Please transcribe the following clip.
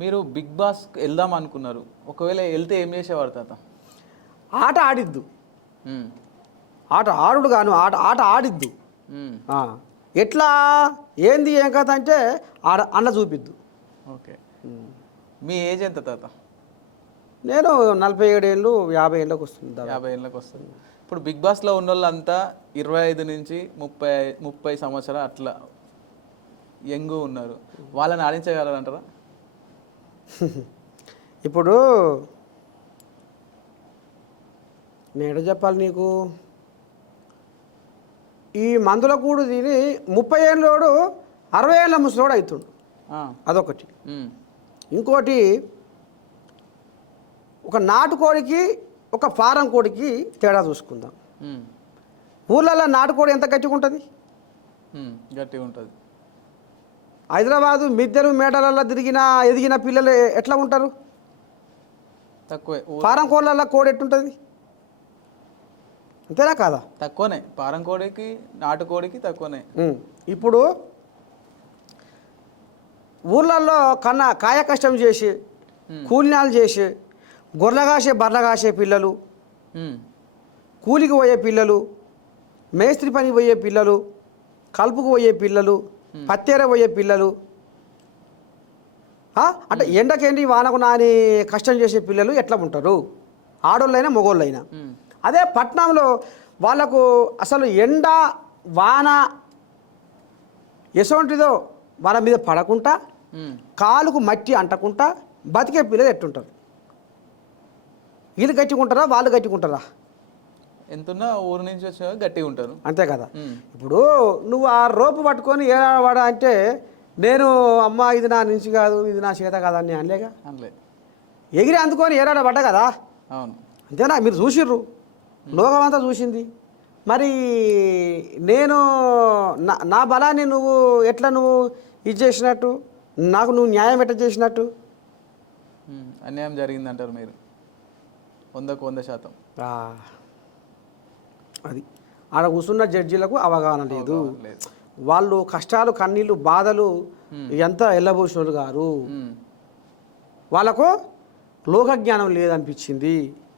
మీరు big boss వెళ్దాం అనుకున్నారు. ఒకవేళ వెళ్తే ఏం చేసేవారు తాత? ఆట ఆడిద్దు. ఆట ఆడుడు గాను ఆట ఆట ఆడిద్దు. ఎట్లా ఏంది ఏం కథ అంటే అన్న చూపిద్దు. ఓకే. మీ ఏజ్ ఎంత తాత? నేను 47 ఏళ్ళు 50 ఏళ్ళకి వస్తుంది. 50 ఏళ్ళకి వస్తుంది. ఇప్పుడు బిగ్ బాస్లో ఉన్న వాళ్ళంతా 25 నుంచి 30 సంవత్సరాలు అట్లా యంగ్ ఉన్నారు. వాళ్ళని ఆడించగలరంటారా? ఇప్పుడు నేను చెప్పాలి నీకు, ఈ మందుల కూడు తిని 30 ఏళ్ళోడు 60 ఏళ్ళ ముసలోడు అవుతుండు. అదొకటి. ఇంకోటి, ఒక నాటుకోడికి ఒక ఫారం కోడికి తేడా చూసుకుందాం. ఊళ్ళల్లో నాటుకోడి ఎంత గట్టిగా ఉంటుంది? గట్టిగా ఉంటుంది. హైదరాబాదు మిద్దెలు మేడలలో ఎదిగిన పిల్లలు ఎట్లా ఉంటారు? తక్కువే. ఫారం కోళ్ళల్లో కోడి ఎట్టుంటుంది? అంతేనా కాదా? తక్కువనే. ఫారం కోడికి నాటుకోడికి తక్కువనే. ఇప్పుడు ఊళ్ళల్లో కాయ కష్టం చేసి కూలినాలు చేసి గొర్రెగాసే బర్రెగాసే పిల్లలు, కూలికి పోయే పిల్లలు, మేస్త్రి పని పోయే పిల్లలు, కలుపుకు పోయే పిల్లలు, పత్తేర పోయే పిల్లలు, అంటే ఎండకేంటి వానకు నాని కష్టం చేసే పిల్లలు ఎట్లా ఉంటారు? ఆడోళ్ళైనా మగోళ్ళైనా. అదే పట్టణంలో వాళ్ళకు అసలు ఎండ వాన ఎసొంటిదో వాళ్ళ మీద పడకుండా కాలుకు మట్టి అంటకుండా బతికే పిల్లలు ఎట్టుంటారు? వీళ్ళు గట్టిగా వాళ్ళు గట్టిగా ఎంతున్నా ఊరు నుంచి వచ్చిన గట్టిగా ఉంటారు. అంతే కదా. ఇప్పుడు నువ్వు ఆ రోపు పట్టుకొని ఏడావాడా అంటే నేను అమ్మ ఇది నా నుంచి కాదు, ఇది నా చేత కాదు అని అనలేగా. అనలే. ఎగిరి అందుకొని ఏడాడ పడ్డా కదా. అవును. అంతేనా? మీరు చూసిర్రు, లోకమంతా చూసింది. మరి నేను నా బలాన్ని నువ్వు ఎట్లా ఇది చేసినట్టు, నాకు నువ్వు న్యాయం ఎట్లా చేసినట్టు? అన్యాయం జరిగిందంటారు మీరు 100% అది ఆడ కూర్చున్న జడ్జీలకు అవగాహన లేదు. వాళ్ళు కష్టాలు కన్నీళ్ళు బాధలు ఎంత ఎల్లబోసినోళ్ళు గారు. వాళ్ళకు లోకజ్ఞానం లేదనిపించింది.